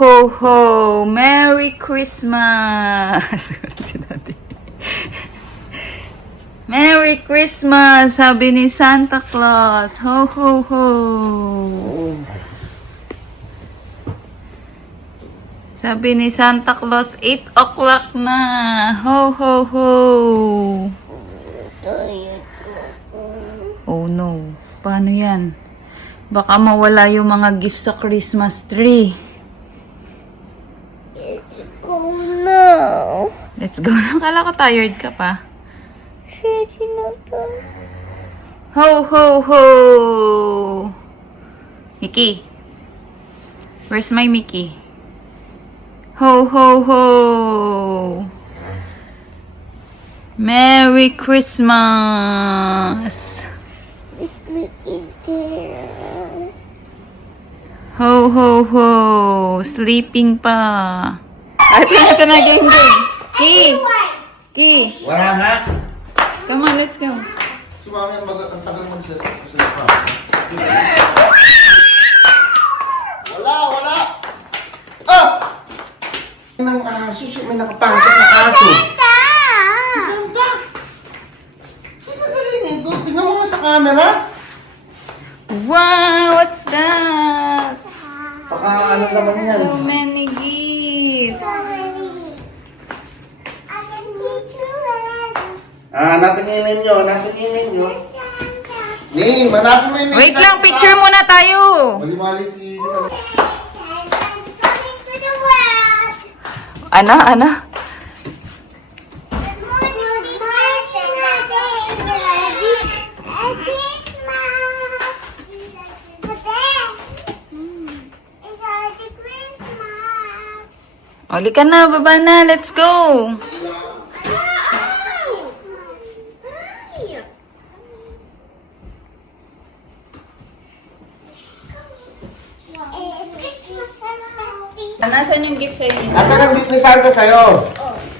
ho, ho! Merry Christmas! Si Daddy. Merry Christmas! Sabi ni Santa Claus. Ho, ho, ho! Sabi ni Santa Claus, 8 o'clock na. Ho, ho, ho! Oh no. Paano yan? Baka mawala yung mga gifts sa Christmas tree. Let's go now. Let's go na. Kala ko tired ka pa. Ready na to. Ho, ho, ho! Mickey. Where's my Mickey? Ho, ho, ho! Merry Christmas! Mickey's here. Ho, ho, ho! Sleeping pa. Ito na game. Key! Key! Wala nga. Come on, let's go. Sumami ang ang tagal mo sa pa. Wala! Ah! Nang aso, may nakapasok na aso. Santa! Si Santa! Sino ba rin ito? Tingnan mo nga sa camera. Wow! What's that? Baka ano naman yan. So many gifts. Hanapin ninyo. Ning, hanapin mo yung Wait lang, picture muna tayo. Mali-mali si... Ana? Uli ka na, baba na, let's go. Nasaan yung gift sa'yo? Asan ang gift ni Santa sa'yo?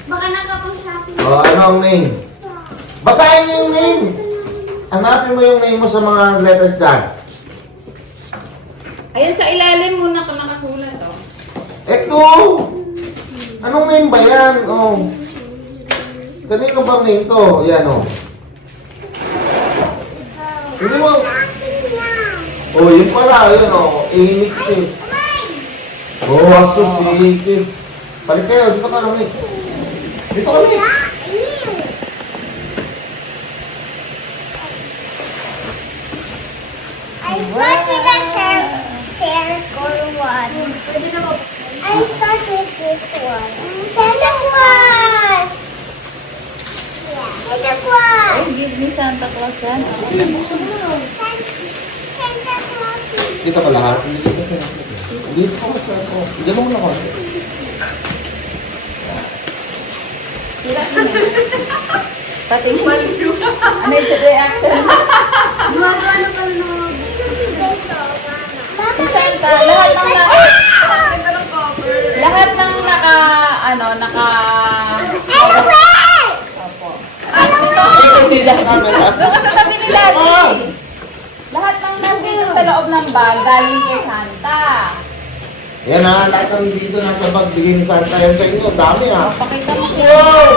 Baka nakapag-shopping. Ano ang name? Basahin niyo yung name. Hanapin mo yung name mo sa mga letters dyan. Ayan sa ilalim muna ka nakasulat, oh. Eto! Anong name ba yan? Oh. Kanino bang name to? Yan, oh. Hindi mo... Oh, yun pala. Yun, oh. Inix eh. Oh, aso si... Balik kayo. Dito ka kami. Dito kami. I start with a circle one. I start with this one. Santa Claus! Yeah. Santa Claus! Ay, give me Santa Claus yan. Santa Claus! Dito ka lahat. Hindi ka sa... Dito ka sa... Diyan mo na ka. Pating ano yung reaction? Gumagano ka no? Si Santa, lahat ng naka Opo. Si Daddy. Doon ka sa tabi ni Daddy. Lahat ng nandito sa loob ng bag, galing kay Santa. Yan ha. Lahat ng dito nasa bag. Bigay ni Santa yan sa inyo. Dami ha. Pakita mo kay.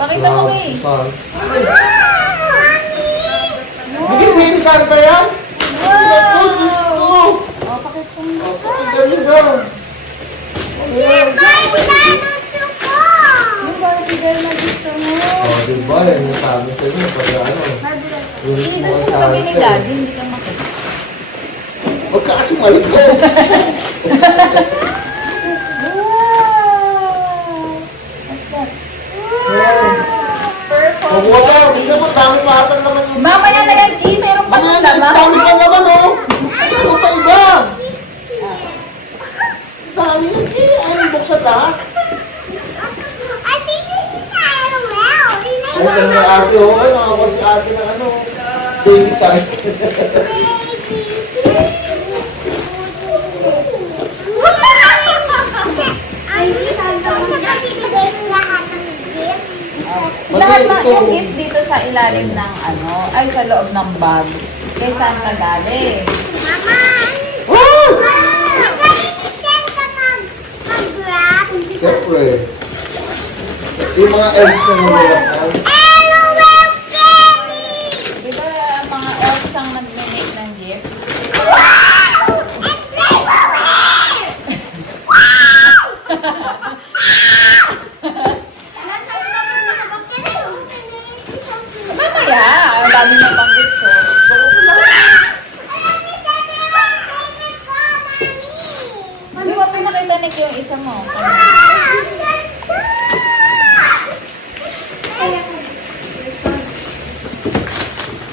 Pakita mo kay. Bigay sa inyo Santa yan? Ako, Diyos ko. Oh, pakita mo. Ganyan daw. Yung Barbie girl na gusto mo. Oh, diba? Yan yung sabi sa inyo. Pag ano. Ulit Hindi mo doon kay sa tabi ni Santa. Daddy, hindi ka makita. Huwag ka kasumali ko. Wow! What's that? Purple. Huwag wala. Kasi mo, dami pa ata naman yung... Mamaya na yan, meron pa Mamaya ng na, laman. dami pa naman oh. Kasi mo pa iba. Dami yan. Ano buksan lahat? I think this is Iron Well. Ay, kanya ate oh. Nakakuha si ate ng ano. Baby sign. Lahat na ito. yung gift dito sa ilalim ng ay sa loob ng bag. Kay Santa galing. Mama! Oh! Mama! Siyempre. Yung mga elves na nilalakan. Di ba ang mga elves ang nag-donate ng gifts? Mamaya, ang dami na pang gifts ko. Hindi mo pinakita na yung isa mo.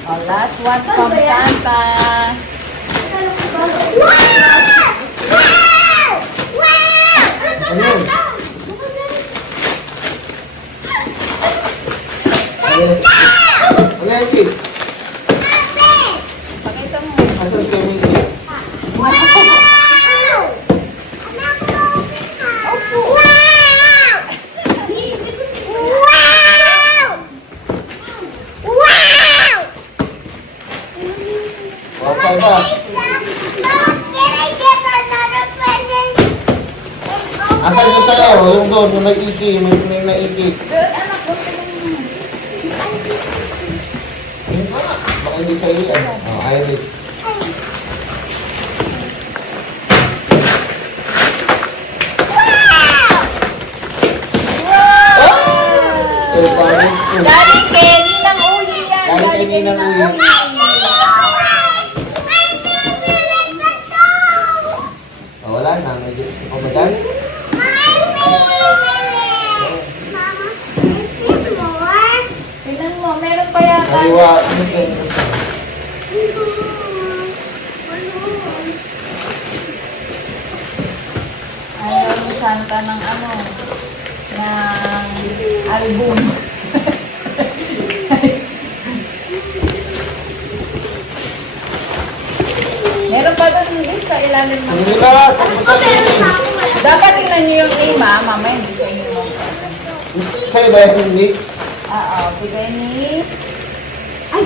Oh, last one from Santa. Ano yun? Ano yan, Kik? Pakita mo. Asan kayo, Kik? Okay ba? Asan yung sa'yo? Yung doon, yung may iki, may naiki. Good, anak ko. tingnan mo. Yun pa nga. Baka hindi sa'yo yan. Oh, Iris. Wow! Eh, parang ito. Galing kay Ninang Uyi yan. Galing kay Ninang Uyi. Oh, wala na. Medyo gusto ko magal. Tingnan mo, meron pa yata. Kaliwa. Ano kayo? Ayaw mo Santa ng ano, ng album. Meron pa doon din sa ilalim ng... Hindi na. Tapos sa akin. Dapat tingnan niyo yung ima, mama, hindi sa inyo lang. Sa'yo ba yung hindi? Oo, bigay ni... Ay,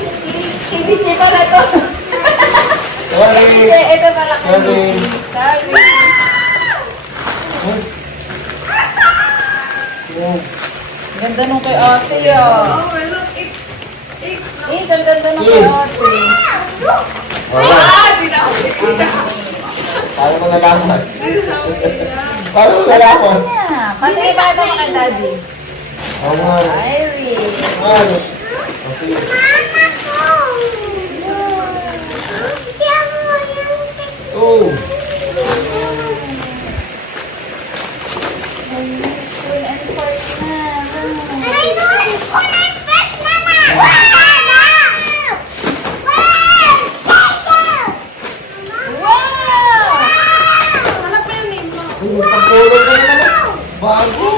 hindi niya pala to. Sorry. Ito pala kay Sorry. Sorry. Yan. Ganda nung kay ate, ah. Ang ganda nung kay ate. Wala. Paano mo nalaman? Paano mo nalaman? Pati ba ito mga daddy? Oo nga. Iris. Ano? Okay. Oh. School and park na. Wow! Ay, magpapulong ka na naman. Bago.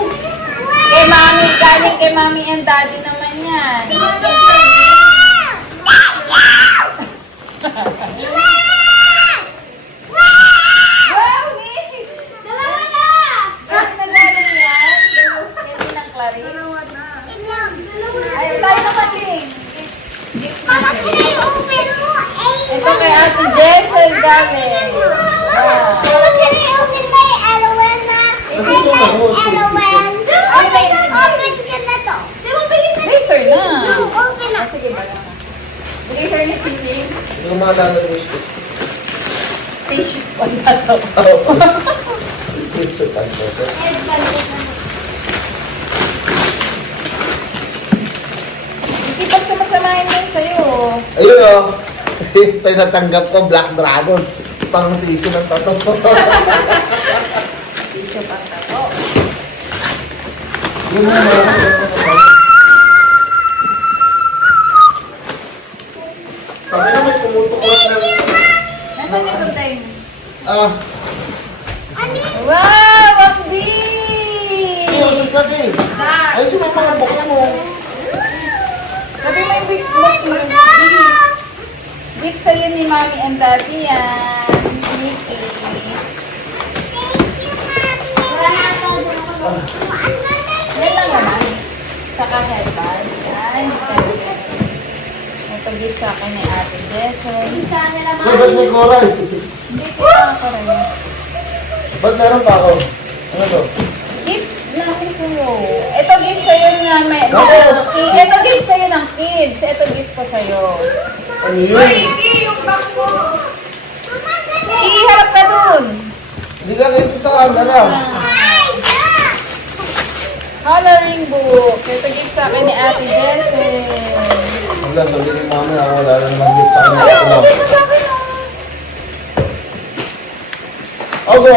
Kay mami, galing kay mami and daddy naman yan. Wow, Nick! Galing na galing yan. Galing ng Clarice. Ay, tayo naman din. Ito kay Ate Jessel galing. Wow. Later na. Ah, sige ba lang. Bigay sa'yo ni Siling. Yung mga lalabas. Fish pa na to. Oo. It's a tanto. Hindi pa sumasamahin yan sa'yo. Ayun o. Ito yung natanggap ko, Black Dragon. Pang tissue ng tato. Tissue pa to. Yun na Sabi na may pumutuklat ng... Nasaan yung container? Ah, Wow! Ang big! iusap ka din. Ay, sino yung mga box mo? Sabi mo yung big box mo. Gift sa'yo ni Mami and Daddy yan. Mickey. Yan lang naman. Saka headband. Yan. Ito gift sa akin ni Ate Jessel. Uy, ba't may coral? Hindi ko pa rin. Ba't meron pa ako? Ano to? Gift sa'yo. Ito gift sa'yo na may... Ito gift sa'yo ng kids. Ito gift ko sa'yo. Ano yun? yung bag mo. Harap ka dun. Hindi ka dito sa camera. Coloring book. Ito gift sa akin ni Ate Jessie. Wala, sabi ni mami ako, wala lang mag-gift sa kanya. Ito lang. Ako.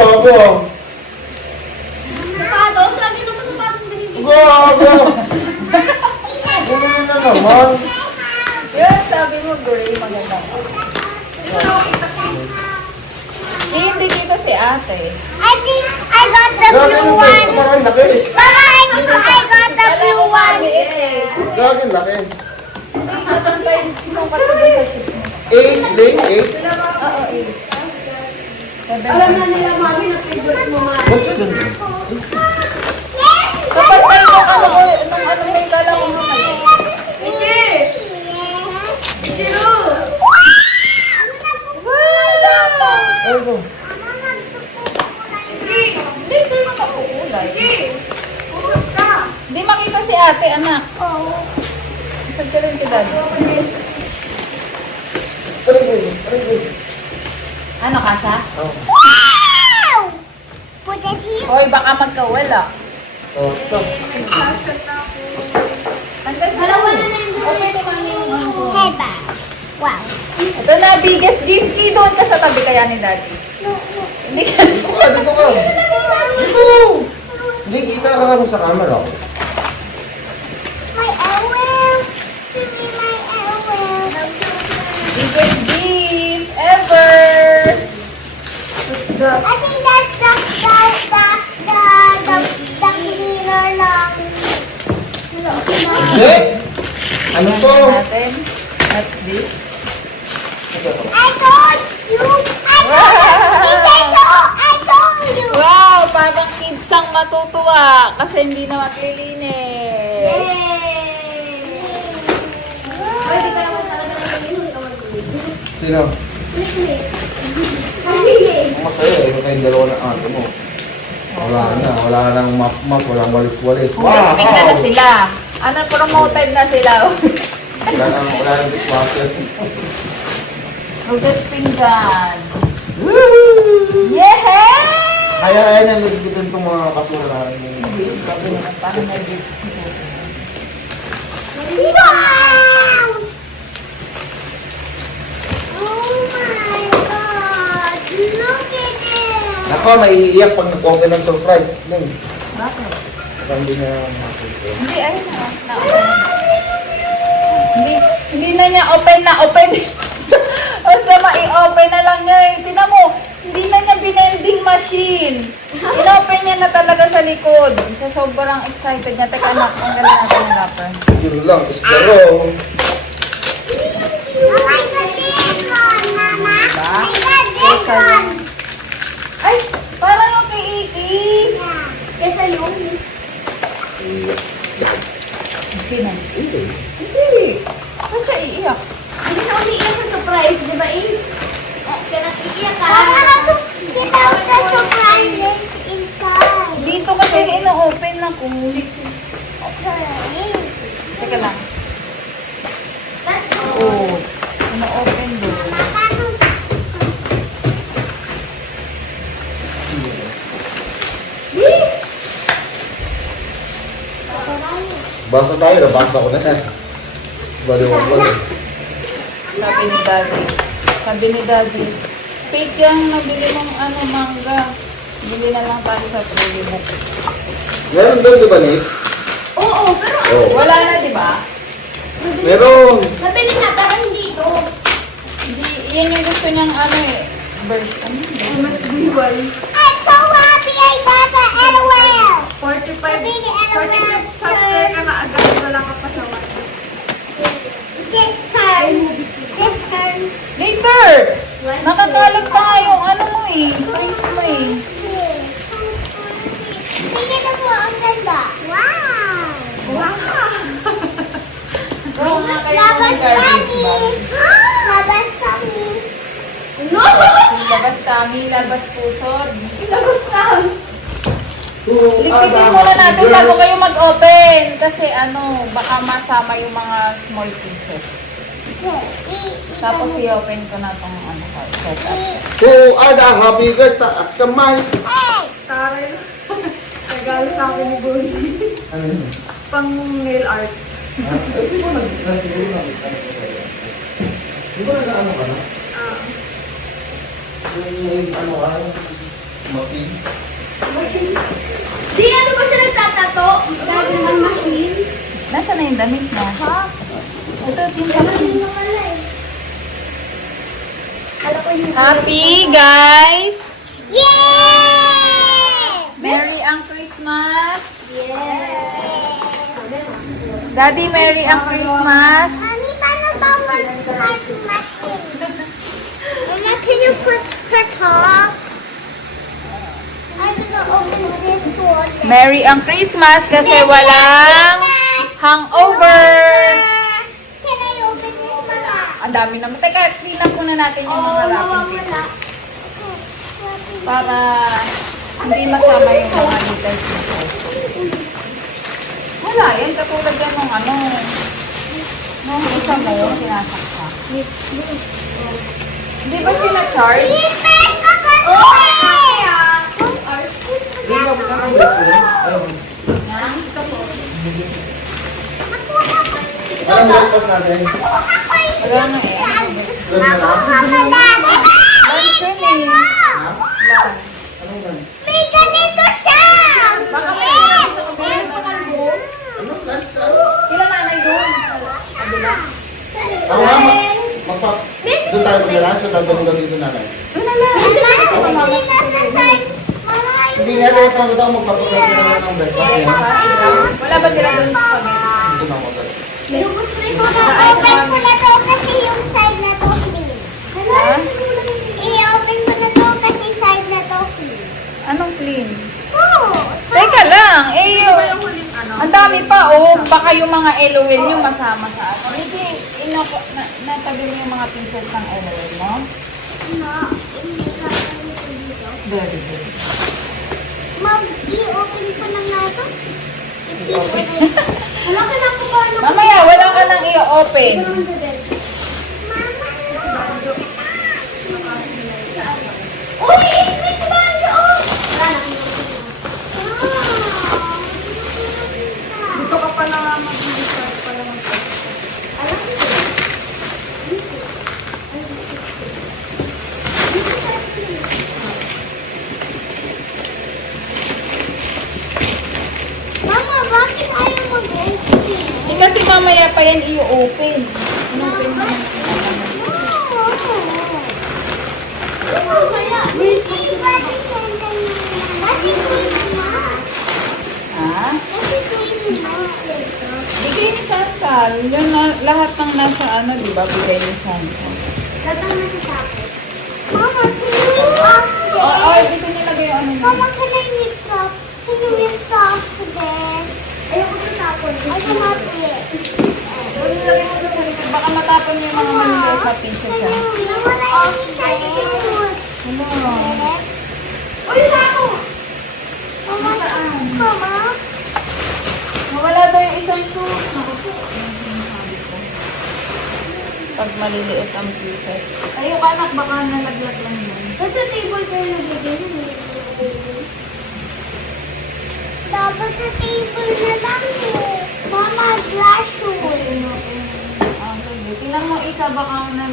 Sapatos, lagi naman sapatos binibigay. Ako. Bumili na naman. Yun, sabi mo, gray, maganda. Hindi dito si ate. I think I got the Gagawin blue sa ito, one. parang laki. Mama, I think I got the blue one. Gagawin laki. Sinukat ko doon sa shoes mo. 8, lane 8. Oo, 8. Alam na nila, mami, na-favorite mo, mami. What's it dun? Kapag tayo nung ano may kalang mo na. Ay, ito. Hindi, ito yung makakulay. Hindi makita si ate, anak. Isag ka rin kay daddy. Ano ka sa? Wow! Put it here. Hoy, baka magkawala. Oh, ito. Hanggang Dalawa na lang. Okay naman yung ano ko. Headband. Wow. Ito na, biggest gift key. Doon ka sa tabi kaya ni daddy. Hindi ka. Dito ka, dito ka. Dito! Hindi, kita ka kami sa camera. My elbow. Give me my elbow. Biggest gift ever. I think that's the cleaner lang. Hindi! Ano to? Natin. That's this. I told you. I told you. Wow, parang kids ang matutuwa kasi hindi na maglilinis. Pwede ka naman talaga nalilinis. Sino? Ang masaya eh, kayong dalawa ng ate mo. Wala nang map-map, walang walis-walis. Testing na sila. Ano, promoted na sila. Wala nang dishwasher. Hugas pinggan. Woohoo! Yeah! Kaya na nagbitin itong mga kasura namin. Sabi naman, paano nag-gift? Wow! Oh my God! Look at it! Ako, maiiyak pag nag-open ng surprise. Ning, Bakit? baka hindi na makikita. Hindi, ayun na. Hindi na niya open na open. Basta mai-open na lang niya eh. Tinan mo, hindi na niya binending machine. In-open niya na talaga sa likod. So, sobrang excited niya. Teka anak, ang galing natin yung wrapper. Yun lang, is the row. Oh, I got this one, Mama. Diba? I got this one. Ay, parang yung kay Iki. Kesa yung Sino? Hindi. Hindi. Ba't ka iiyak? hindi na umiiyak sa surprise, di ba? Kaya iiyak ka. Mama, get out the surprises inside. Dito kasi ino-open na kung... Okay. Teka lang. That's Oo. Ino-open doon. Basta tayo, nabasa ko na yan. Baliwag ko na. Sabi ni Daddy, fake yung nabili mong ano, mangga. Bili na lang tayo sa trolley book. Meron doon, di ba, Nick? Oo, pero Oo. Wala na, di ba? Meron. nabili na, pero hindi ito. Hindi, yan yung gusto niyang ano eh. Version. I'm so happy I got the LOL. 45 Nabili LOL. chapter ka na agad, wala ka pa sa one. This turn. This turn. Later! Nakakalat pa nga yung ano mo eh. Face mo eh. Tingnan na po, ang ganda. Wow. Oo nga kayo Labas may garbage kami. bag. Labas kami. Labas kami, labas pusod. Labas kami. Ligpitin muna natin bago kayo mag-open. Kasi ano, baka masama yung mga small pieces. Tapos i-open ko na itong ano ko, setup. Who are the happy girls? Taas kamay. Taray. Regalo sa akin ni Goldie. Ano yun? Pang nail art. Ay, di ba siguro di ba nag-ano ka na? Yung ano ka? Mati? Di, ano ba siya nagtatato? Dahil naman machine. Nasaan na yung damit mo? Ha? Ito, yung Machine na pala eh. Alam ko yung... Happy, guys! Yay! Merry ang Christmas! Yay! Daddy, Merry ang Christmas! Mami, paano bawal washing machine? Mama, can you put her top? I'm gonna open this one. Merry ang Christmas kasi walang hangover! Can I open this, Mama? Ang dami naman. Teka, clean up muna natin yung mga wrapping paper para hindi masama yung mga little pieces. Wala, yan katulad yan nung ano, nung isa mo, sinasaksak. Hindi ba sinacharge? Di ba ano? Nang? Anong breakfast natin? Wala nga eh. Lunch na lang? Lunch yun eh. Ha? Lunch. Anong lunch? May ganito siya! Baka may lunch sa kabila mo. Anong lunch? Kila nanay doon. Kabila. Ako nga, doon tayo mag-lunch o dadalhin daw dito nanay? Doon na lang. Hindi nga rin ito ako magpapaprepare na ng breakfast niya. Wala ba sila doon sa kabila? Hindi na ako dali. I-open ko na to kasi yung side na to clean. Ha? I-open ko na to kasi side na to clean. Anong clean? Oh! Teka lang. Eh, ang dami pa oh. Baka yung mga LOL nyo masama sa ano. Hindi, natabi mo yung mga pieces ng LOL mo? No, hindi ka dito. Very good. Ma'am, i-open ko na nga to. Wala ka na ako ba? Mamaya, wala ka nang i-open. Uy! May sabay doon! Dito ka pala mag-start pala Mama, bakit ayaw mag-entry? Eh kasi mamaya pa yan i-open. Inopen mo yan. Ha? Bigay ni Santal. Yun na, lahat ng nasa ano, di ba? Bigay ni Santal. Mama, can you lift off Oo, this? dito nilagay yung ano mo. Mama, can I lift off? Can you lift off this? Ayoko na tapon. I cannot lift. Nilagay mo sa likod. Baka matapon yung mga maliliit na pieces ha. Off this. Ano? Uy, ako! Mama, Mama? Mawala daw yung isang shoes. Naku, sabi ko. Pag maliliit ang pieces. Tayo ka anak, baka nalaglag lang yun. Sa table kayo nabigay yun. Dapat sa table na lang eh. Mama, glass shoe. Ah, sige. Tingnan mo isa, baka ano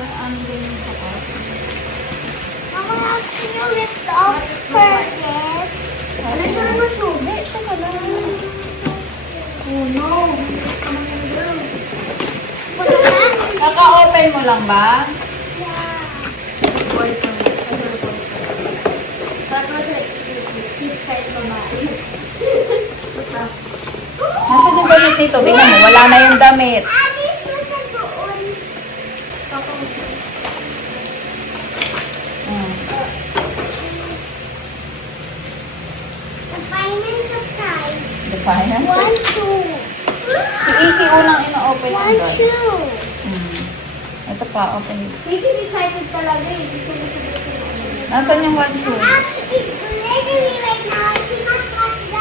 din yung sakat. Mama, can you lift off Curtis? Ano ito naman shoe? Hindi, saka lang. Oh no. Kaka-open mo lang ba? Nasaan yung damit nito? Tingnan mo, wala na yung damit. Alis mo sa doon. Hmm. The final surprise. The finance? 1, 2. Si Iki unang ino-open yung 1, doll. 2. Hmm. Ito pa, open it. Sige, excited talaga eh. Gusto mo sabihin. Nasaan yung one shoe? It's literally right now. I cannot touch the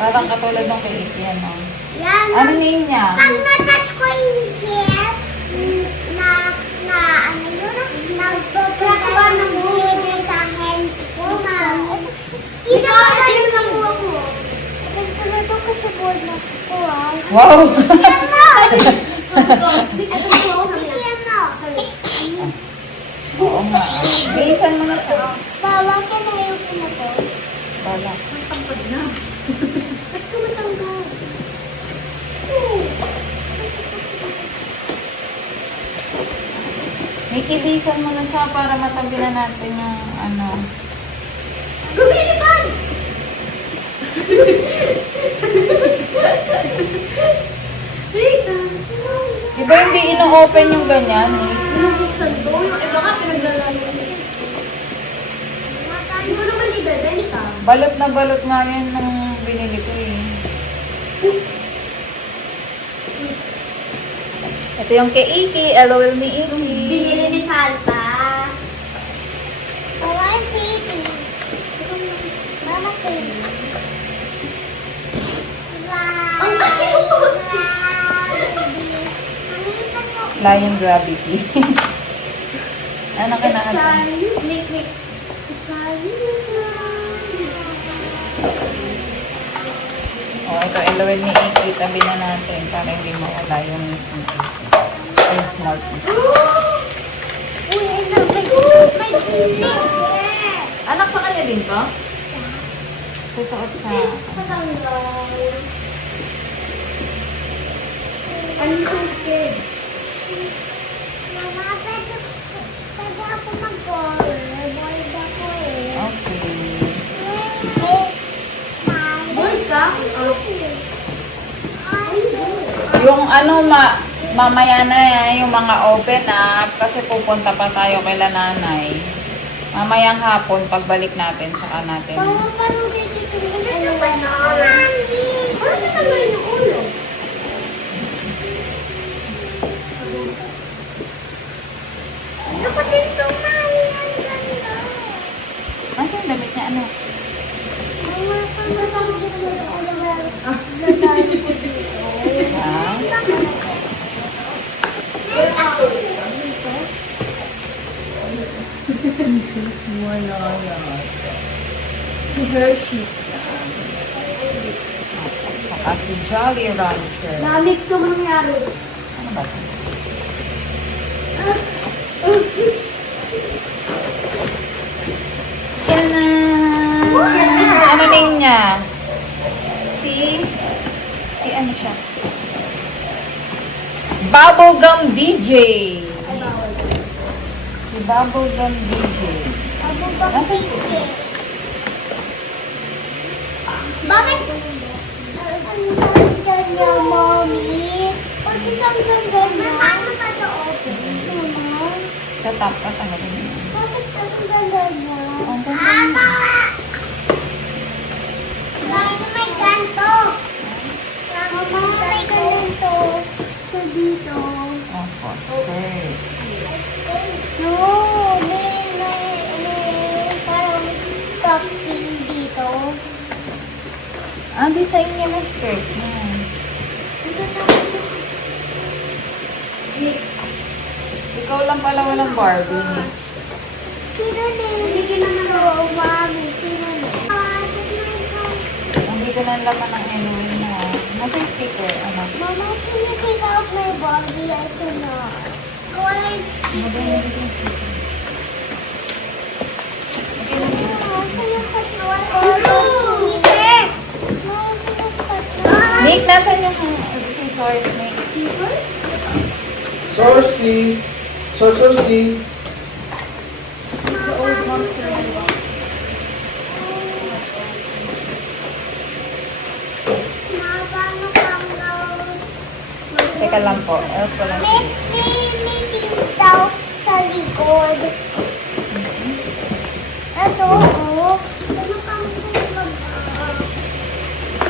Parang katulad ng kay Iki, ano? Yan. Ano name niya? Pag na-touch ko yung hair, ano yun, nagpapakuha ng behavior sa hands ko na. Kita ko na yung nakuha ko. Ito ko sa board na ko, ah. Wow! Bigyan mo! Bigyan mo! Oo nga. Bilisan mo na siya. Bawang ka na yung pinato. Bala. Tampad na. Ba't ko matanggal? Mickey, bilisan mo na siya para matabi na natin yung ano. Lumilipad! Di ba hindi ino-open yung ganyan eh? Pinabuksan to. Yung iba nga pinaglalaro. Hindi mo naman idadali ka. Balot na balot nga yun nung binili ko eh. Ito yung kay Iki, LOL ni Iki. Binili ni Salta. Mama, Kitty. Mama, Kitty. Wow. Ang ayaw mo. Lion Gravity. Ano ka na ata? Wait. O, ito LOL ni Iki. Tabi na natin para hindi mawala yung missing pieces. Yung small pieces. Uy, ano? May bili. Anak, sa kanya din to? Susuot sa... I'm so scared. Mama, pwede ako mag-ball. Board ako eh. Okay. Board ka? Yung ano, mamaya na yan, yung mga open up, kasi pupunta pa tayo kay nanay. Mamayang hapon, pagbalik natin, saka natin. Parang parang dito. Ano ba ito, Mami? Parang natanggal yung ulo. Ano ko din ito, Mami? Ang ganda. Kasi yung damit niya, ano? Mama, parang nasama ko sa lalaro ko dito. Ah, si Hershey's yan. Saka si Jolly Rancher. Namit ko mangyari. Ano ba ito? Yan na. Ano name niya? Si ano siya? Bubblegum DJ. Si Bubblegum DJ. Ako ba kasi? Bakit? Ang ganda niya, Mommy. Bakit ang ganda niya? Paano pa ito open? Mama? Sa top ka talaga niya. Bakit ang ganda niya? Ang ganda niya. Bakit may ganto? Mama, may ganito. So dito. Opo, skirt. No, may parang stocking dito. Ang design niya ng skirt niya. Ikaw lang pala walang Barbie. Sino nilagyan na ng Mami? Sino na? Ang dito na laman ng Halloween na. Nasa yung sticker, ano? Mama, can you take out my Barbie? I cannot. Wala yung sticker. Nick, nasan yung scissors, Nick? Sorcy. Sorcy. Teka lang po. Elf ko lang. May meeting daw sa likod. Ito, oh. Ano kang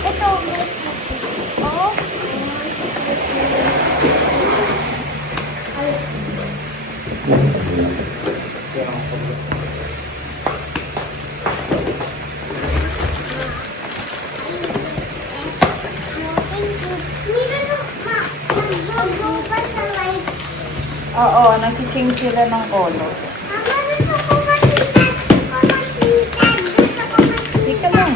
ito, may oh. Oo, nag-change sila ng color. Mama, gusto ko makita. Gusto ko makita. Hindi ka lang.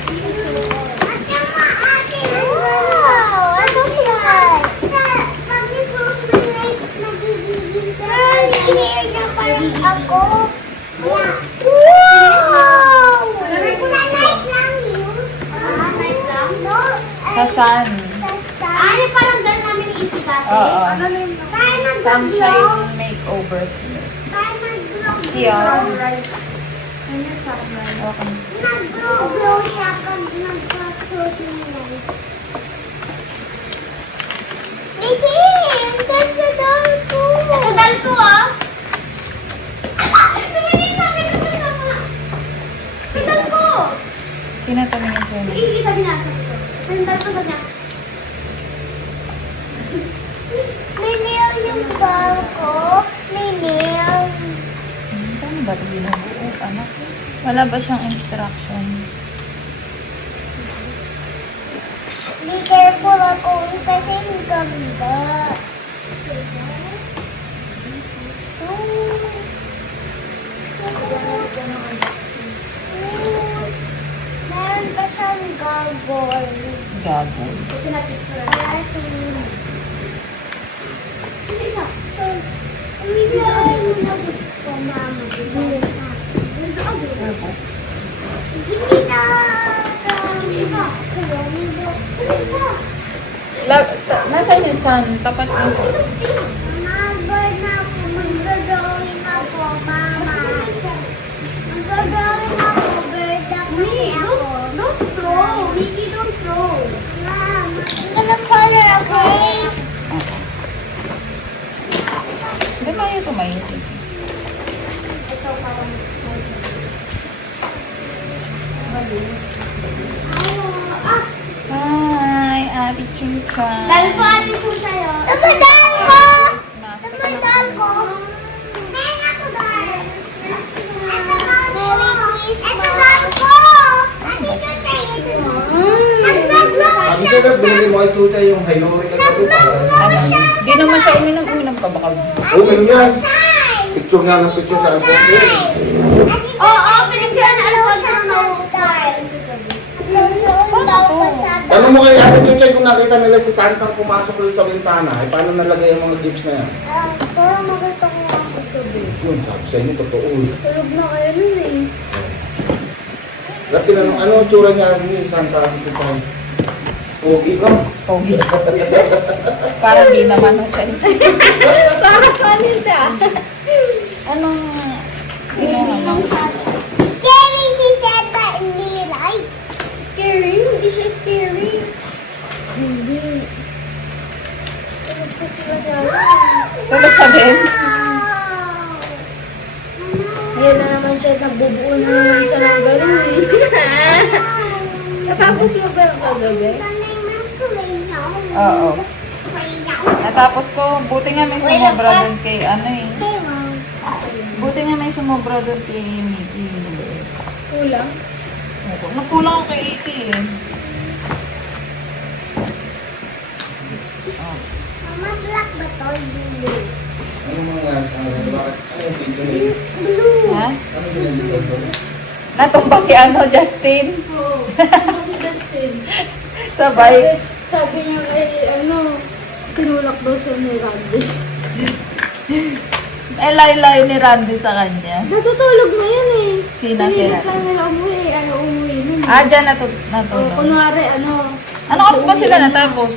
Ate mo, ate. Wow! Ano yan? Pag i-conference, magiging here na parang ako. Wow! Sa night lang yun? Night lang? No. Sa sun. Ay, parang doon namin iisip dati. Oo. Parang nag-glow. Sunshine makeovers. Parang nag-glow. Yeah. Okay. Nag-glow siya pag nag-close yung light. Miki! Ang ganda doll ko! Ang doll ko, ah! Tumingin sa akin naman sama! Ang doll ko! Sino tumingin sa'yo? Hindi sabi na sabi ko. Ang doll ko sabi na. May nail yung doll ko. May nail. Paano ba ito binubuo, anak? Wala ba siyang instruction? Be careful ako kasi ang ganda. Meron pa siyang gagol. Gagol. Para sa Umiyahan mo na boots ko, mama. Hindi na. Isa. Nasaan yung sun? Tapat yung Mag-bird na ako. Mag-drawing ako, mama. Mag-drawing ako. Bird na kasi ako. Don't throw. Mickey, don't throw. Mama. I'm gonna color, okay? Hindi ba yung tumayin? Ah! Hi, Ate Chucha. Dahil po ate po sa'yo. Namadal ko! Namadal ko! Ngayon ako, Dar. Ito dal ko! Ito dal ko! Ate Chucha, ito dal. Nag-glow Sabi siya! siya na binili mo kay Chucha yung hyaluronic acid. Nag-glow siya! Hindi naman siya uminom ka baka. Oo, ganun yan. Shine! Picture nga ng picture sa akin. Oo, pinagkira na alam ko siya sa Dar. Nag-glow daw ko sa Dar. Tanong mo kay Ate Chucha kung nakita nila si Santa pumasok ulit sa bintana, ay paano nalagay ang mga gifts na yan? Parang makita ko ang gabi. Yun, sabi sa inyo, totoo. Tulog na kayo nun eh. Lahat tinanong, ano ang tsura niya ni Santa? Pogi ka? Pogi. Parang di naman ho siya. Parang kanina. Anong... Anong... Scary si Santa hindi like. Scary? Hindi siya scary. Hindi. Tulog ko sila Tulog ka din? Ayan na naman siya, nagbubuo na naman siya ng galing. Natapos mo ba yung kagabi? Oo. Natapos ko, buti nga may sumobra doon kay ano eh. Buti nga may sumobra doon kay Mickey. Kulang? Nagkulang ako kay Iki eh. Mama, black ba to? Blue. Ano mangyayari sa akin? Bakit? Ano yung picture niya? Blue. Ha? Ano ginagawa ko? Natumba si ano, Justin. Oo. Ano si Justin? Sabay. Sabi niya kay, tinulak daw siya ni Randy. Eh, layo-layo ni Randy sa kanya. Natutulog na yan eh. Sino Pinilit sila? lang nila umuwi, ayaw umuwi nun. Ah, dyan O, natulog. kunwari, Ano oras ba sila natapos?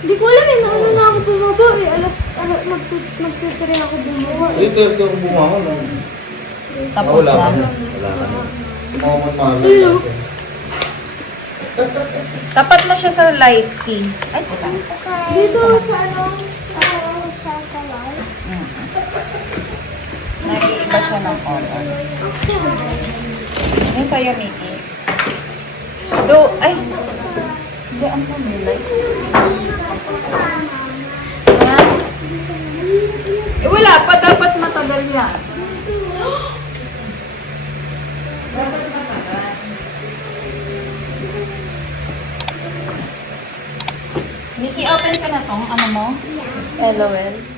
Hindi ko alam eh, nauna na ako bumaba eh. Magtitiri ako bumaba eh. Ito yung bumangon. no? Tapos Wala ka na. na. Wala ka na. Sumaman mahal. Hello. Tapat mo siya sa light key. Ay, puta. Dito sa Sa salon. Nag-iiba siya ng color. Yung sa'yo, Mickey. Ay. Hindi, ang pamilay. Ha? Eh, wala pa. Dapat matagal yan. Dapat matagal. I-open ko na tong ano mo? Yeah. LOL.